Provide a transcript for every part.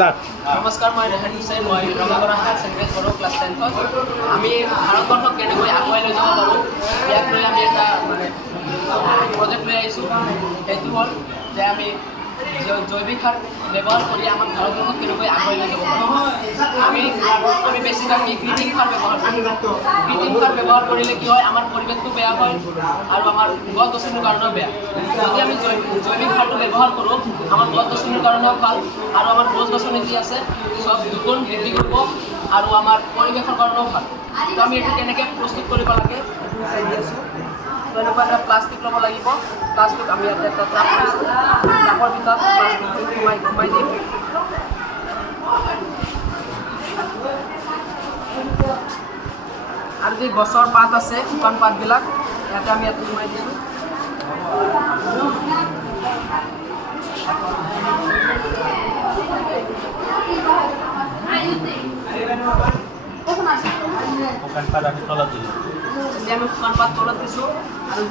নমস্কাৰ, মই ৰেহান হুছেইন। মই ৰঙাগড়া হায়াৰ ছেকেণ্ডেৰী পঢ়োঁ, ক্লাছ 10ত। আমি ভাৰতবৰ্ষক কেনেকৈ আগুৱাই লৈ যাব পাৰোঁ ইয়াক লৈ আমি এটা প্ৰজেক্ট লৈ আহিছোঁ। সেইটো হ'ল যে আমি জৈৱিক সাৰ ব্যৱহাৰ কৰি আমাৰ ভাৰতবৰ্ষক কেনেকৈ আগুৱাই লৈ যাব পাৰোঁ। আমি বেছিভাগ কৃত্ৰিম সাৰ ব্যৱহাৰ কৰোঁ। কৃত্ৰিম সাৰ ব্যৱহাৰ কৰিলে কি হয়, আমাৰ পৰিৱেশটো বেয়া হয় আৰু আমাৰ গছ গছনিৰ কাৰণেও বেয়া। যদি আমি জৈৱিক সাৰটো ব্যৱহাৰ কৰোঁ, আমাৰ গছ গছনিৰ কাৰণেও ভাল আৰু আমাৰ গছ গছনি যি আছে চব দুগুণ বৃদ্ধি কৰিব আৰু আমাৰ পৰিৱেশৰ কাৰণেও ভাল। তো আমি এইটো কেনেকৈ প্ৰস্তুত কৰিব লাগে এইটো চাই দি আছোঁ। তো এনেকুৱা এটা প্লাষ্টিক ল'ব লাগিব। প্লাষ্টিক আমি ইয়াতে এটা টাব লৈছোঁ। টাবৰ ভিতৰত প্লাষ্টিকটো সোমাই দিম। আৰু যি গছৰ পাত আছে, শুকান পাতবিলাক ইয়াতে আমি সোমাই দিছোঁ। শুকান পাত আমি তলত দিলোঁ। আমি শুকান পাত তলত দিছোঁ আৰু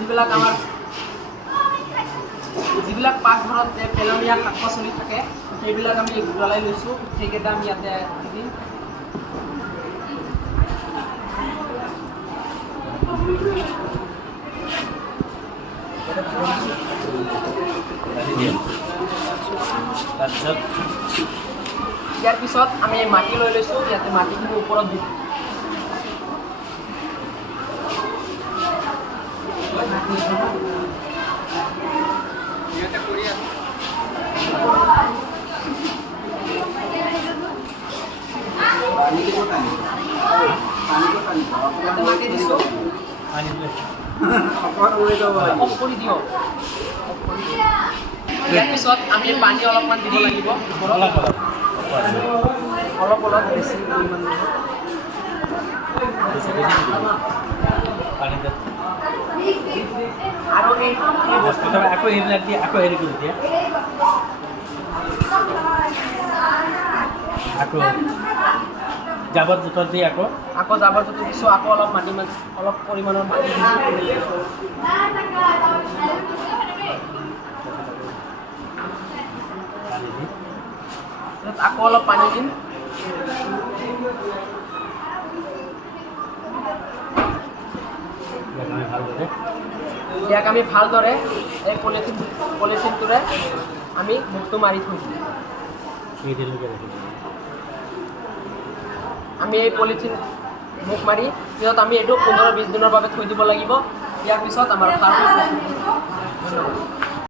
যিবিলাক পাকঘৰত পেলনীয়া শাক পাচলি থাকে সেইবিলাক আমি উতলাই লৈছোঁ। সেইকেইটা আমি ইয়াতে দি দিম। তাৰপিছত ইয়াৰ পিছত আমি মাটি লৈ লৈছোঁ। ইয়াতে মাটিখিনি ওপৰত দিম। মাটি দিছোঁ। পানী দিলে অফ কৰি দিয়ক। ইয়াৰ পিছত আমি পানী অলপমান দিব লাগিব। অলপ অলপ বেছি পৰিমাণ দিব। পানী আৰু এই বস্তুটো আকৌ এইবিলাক দি আকৌ হেৰি কৰি দিয়ে। আকৌ জাবৰ জোঁথৰ দি আকৌ জাবৰ জোঁথৰ দিছোঁ। আকৌ অলপ অলপ পৰিমাণৰ মাটি দিছোঁ। আকৌ অলপ পানী দিম। ইয়াক আমি ভালদৰে এই পলিথিনটোৰে আমি মুখটো মাৰি থৈ দিম। আমি এই পলিথিন মুখ মাৰি পিছত আমি এইটো 15-20 দিনৰ বাবে থৈ দিব লাগিব। ইয়াৰ পিছত আমাৰ সাৰটো প্ৰস্তুত হ'ব। ধন্যবাদ।